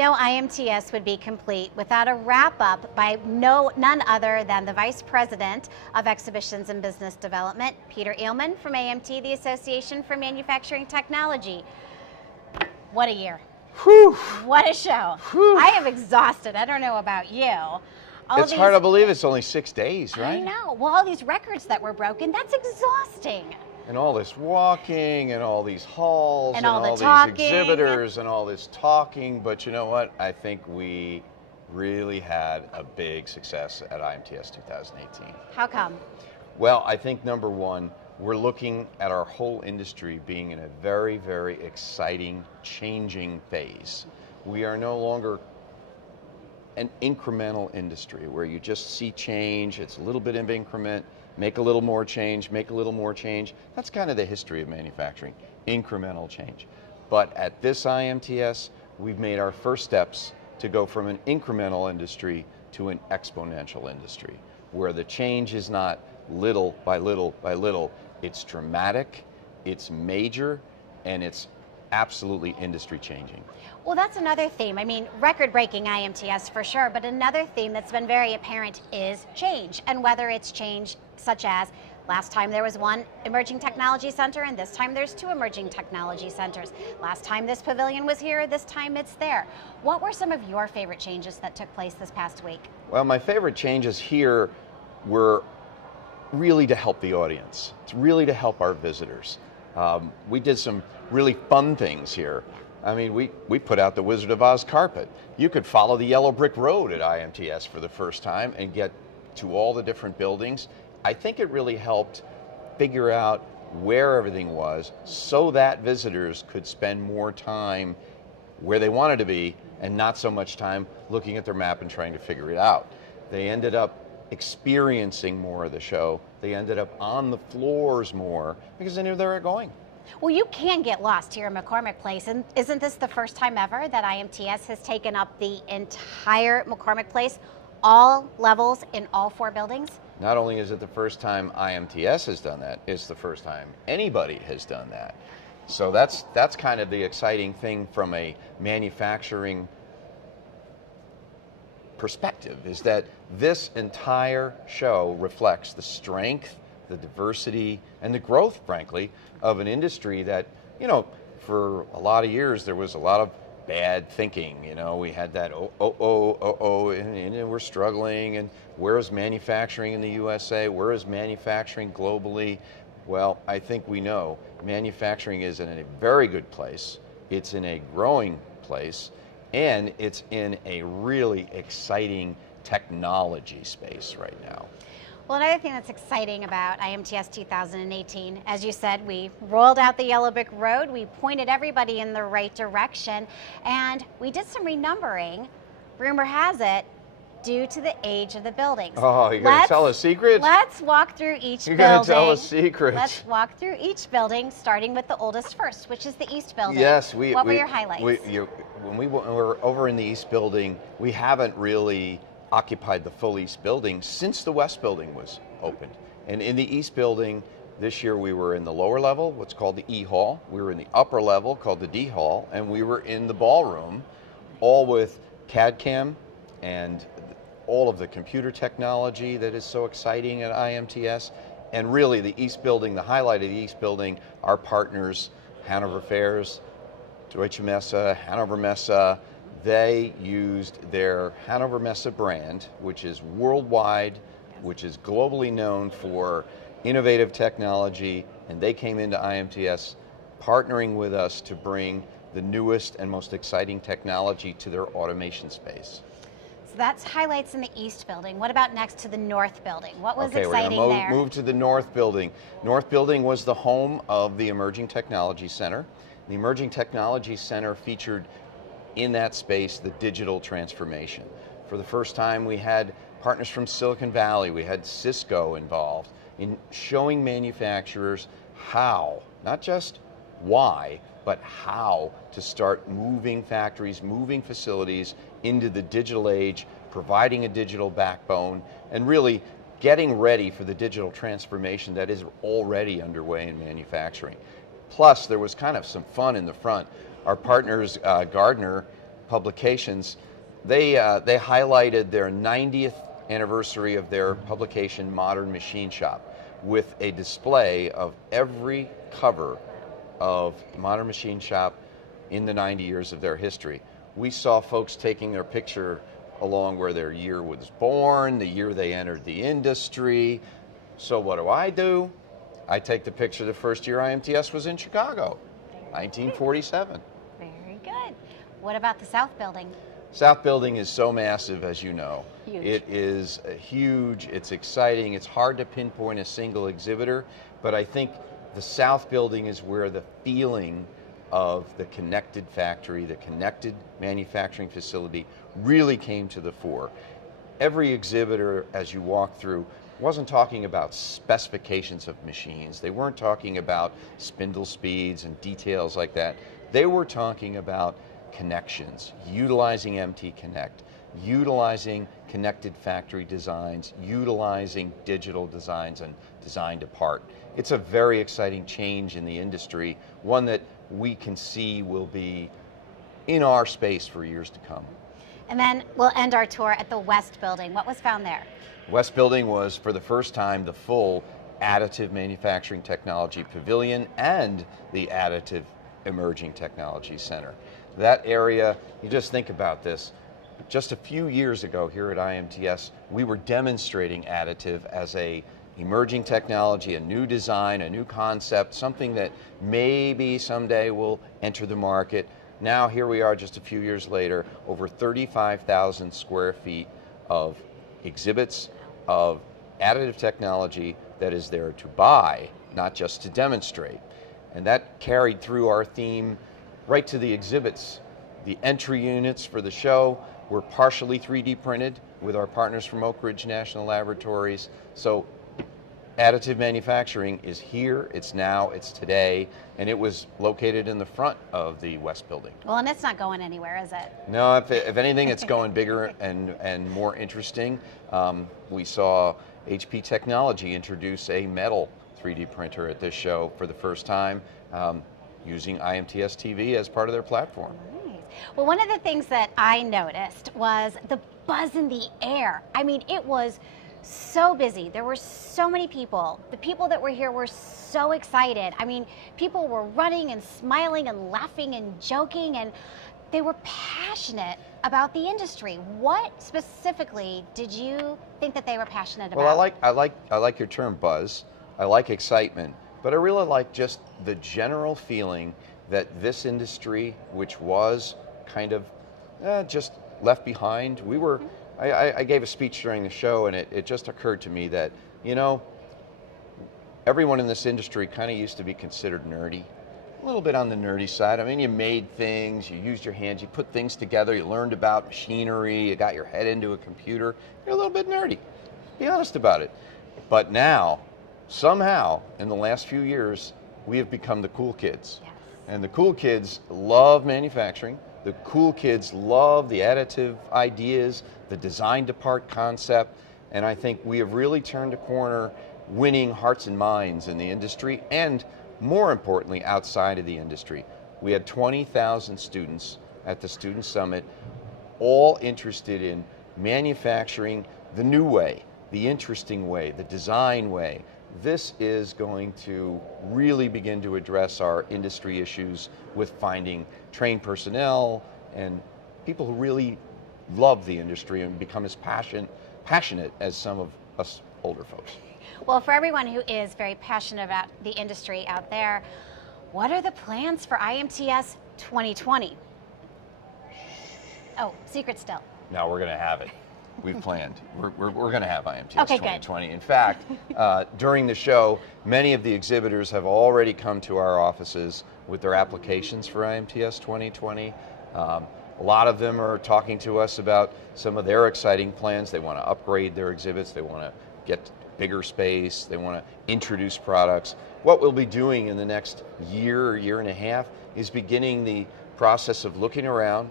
No IMTS would be complete without a wrap-up by none other than the Vice President of Exhibitions and Business Development, Peter Eelman from AMT, the Association for Manufacturing Technology. What a year. Whew. What a show. Whew. I am exhausted. I don't know about you. It's hard to believe it's only 6 days, right? I know. Well, all these records that were broken, that's exhausting. And all this walking and all these halls And all the these talking. exhibitors and all this talking. But you know what? I think we really had a big success at IMTS 2018. How come? Well, I think number one, we're looking at our whole industry being in a very, very exciting, changing phase. We are no longer an incremental industry where you just see change, it's a little bit of increment, make a little more change, make a little more change. That's kind of the history of manufacturing, incremental change. But at this IMTS, we've made our first steps to go from an incremental industry to an exponential industry, where the change is not little by little by little, it's dramatic, it's major, and it's absolutely industry changing. Well, that's another theme. I mean, record-breaking IMTS for sure, but another theme that's been very apparent is change. And whether it's change such as last time there was one emerging technology center and this time there's 2 emerging technology centers. Last time this pavilion was here, this time it's there. What were some of your favorite changes that took place this past week? Well, my favorite changes here were really to help the audience. It's really to help our visitors. We did some really fun things here. I mean, we put out the Wizard of Oz carpet. You could follow the yellow brick road at IMTS for the first time and get to all the different buildings. I think it really helped figure out where everything was so that visitors could spend more time where they wanted to be and not so much time looking at their map and trying to figure it out. They ended up experiencing more of the show. They ended up on the floors more because they knew they were going. Well, you can get lost here in McCormick Place, and isn't this the first time ever that IMTS has taken up the entire McCormick Place, all levels in all 4 buildings? Not only is it the first time IMTS has done that, it's the first time anybody has done that. So that's kind of the exciting thing from a manufacturing perspective, is that this entire show reflects the strength, the diversity, and the growth, frankly, of an industry that, you know, for a lot of years there was a lot of bad thinking. You know, we had that and we're struggling, and where is manufacturing in the USA? Where is manufacturing globally? Well, I think we know manufacturing is in a very good place. It's in a growing place, and it's in a really exciting technology space right now. Well, another thing that's exciting about IMTS 2018, as you said, we rolled out the yellow brick road, we pointed everybody in the right direction, and we did some renumbering, rumor has it, due to the age of the buildings. Oh, you're going to tell a secret? Let's walk through each building. You're going to tell a secret. Let's walk through each building, starting with the oldest first, which is the East building. Yes. What were your highlights? When we were over in the East building, we haven't really occupied the full East building since the West building was opened. And in the East building, this year we were in the lower level, what's called the E Hall. We were in the upper level, called the D Hall, and we were in the ballroom, all with CAD/CAM and all of the computer technology that is so exciting at IMTS. And really the East building, the highlight of the East building, our partners, Hanover Fairs, Deutsche Messe, Hanover Messe, they used their Hanover Messe brand, which is worldwide, which is globally known for innovative technology, and they came into IMTS partnering with us to bring the newest and most exciting technology to their automation space. So that's highlights in the East building. What about next to the North building? What was exciting there? Okay, we're there? going to move to the North building. North building was the home of the Emerging Technology Center. The Emerging Technology Center featured in that space the digital transformation. For the first time, we had partners from Silicon Valley, we had Cisco involved in showing manufacturers how, not just why, but how to start moving factories, moving facilities into the digital age, providing a digital backbone, and really getting ready for the digital transformation that is already underway in manufacturing. Plus, there was kind of some fun in the front. Our partners, Gardner, publications, they highlighted their 90th anniversary of their publication, Modern Machine Shop, with a display of every cover of Modern Machine Shop in the 90 years of their history. We saw folks taking their picture along where their year was born, the year they entered the industry. So what do? I take the picture the first year IMTS was in Chicago, 1947. Very good. What about the South Building? South Building is so massive, as you know. Huge. It is huge, it's exciting, it's hard to pinpoint a single exhibitor, but I think the South Building is where the feeling of the connected factory, the connected manufacturing facility really came to the fore. Every exhibitor, as you walk through, wasn't talking about specifications of machines. They weren't talking about spindle speeds and details like that. They were talking about connections, utilizing MT Connect, utilizing connected factory designs, utilizing digital designs and design to part. It's a very exciting change in the industry, one that we can see will be in our space for years to come. And then we'll end our tour at the West Building. What was found there? West Building was, for the first time, the full Additive Manufacturing Technology Pavilion and the Additive Emerging Technology Center. That area, you just think about this, just a few years ago here at IMTS, we were demonstrating additive as a emerging technology, a new design, a new concept, something that maybe someday will enter the market. Now here we are just a few years later, over 35,000 square feet of exhibits, of additive technology that is there to buy, not just to demonstrate. And that carried through our theme right to the exhibits. The entry units for the show were partially 3D printed with our partners from Oak Ridge National Laboratories. So additive manufacturing is here, it's now, it's today, and it was located in the front of the West Building. Well, and it's not going anywhere, is it? No, if anything, it's going bigger and more interesting. We saw HP Technology introduce a metal 3D printer at this show for the first time, using IMTS TV as part of their platform. Nice. Well, one of the things that I noticed was the buzz in the air. I mean, it was so busy. There were so many people. The people that were here were so excited. I mean, people were running and smiling and laughing and joking, and they were passionate about the industry. What specifically did you think that they were passionate about? Well, I like your term buzz. I like excitement, but I really like just the general feeling that this industry, which was kind of just left behind, we were. I gave a speech during the show, and it just occurred to me that, you know, everyone in this industry kind of used to be considered nerdy, a little bit on the nerdy side. I mean, you made things, you used your hands, you put things together, you learned about machinery, you got your head into a computer. You're a little bit nerdy, be honest about it. But now, somehow, in the last few years, we have become the cool kids. Yes. And the cool kids love manufacturing. The cool kids love the additive ideas, the design to part concept, and I think we have really turned a corner, winning hearts and minds in the industry, and more importantly, outside of the industry. We had 20,000 students at the Student Summit, all interested in manufacturing the new way, the interesting way, the design way. This is going to really begin to address our industry issues with finding trained personnel and people who really love the industry and become as passionate as some of us older folks. Well, for everyone who is very passionate about the industry out there, what are the plans for IMTS 2020? Oh, secret still. Now we're going to have it. We've planned. We're going to have IMTS Okay, 2020. Good. In fact, during the show, many of the exhibitors have already come to our offices with their applications for IMTS 2020. A lot of them are talking to us about some of their exciting plans. They want to upgrade their exhibits. They want to get bigger space. They want to introduce products. What we'll be doing in the next year and a half is beginning the process of looking around,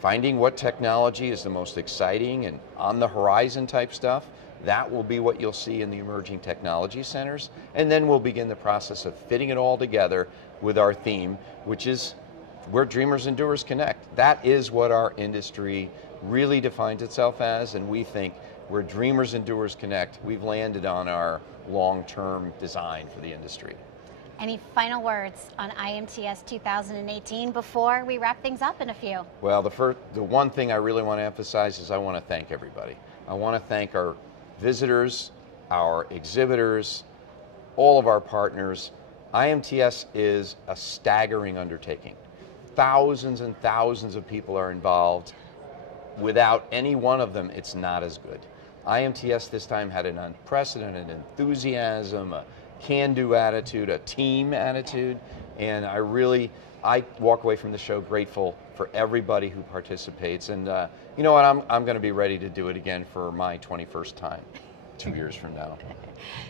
finding what technology is the most exciting and on the horizon type stuff. That will be what you'll see in the emerging technology centers. And then we'll begin the process of fitting it all together with our theme, which is we're dreamers and doers connect. That is what our industry really defines itself as, and we think we're dreamers and doers connect. We've landed on our long-term design for the industry. Any final words on IMTS 2018 before we wrap things up in a few? Well, the one thing I really want to emphasize is I want to thank everybody. I want to thank our visitors, our exhibitors, all of our partners. IMTS is a staggering undertaking. Thousands and thousands of people are involved. Without any one of them, it's not as good. IMTS this time had an unprecedented enthusiasm, a can-do attitude, a team attitude, and I walk away from the show grateful for everybody who participates. And you know what, I'm going to be ready to do it again for my 21st time, 2 years from now.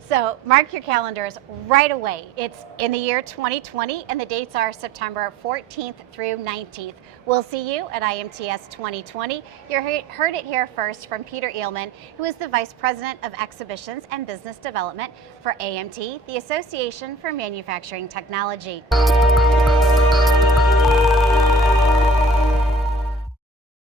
So mark your calendars right away. It's in the year 2020, and the dates are September 14th through 19th. We'll see you at IMTS 2020. You heard it here first from Peter Eelman, who is the Vice President of Exhibitions and Business Development for AMT, the Association for Manufacturing Technology.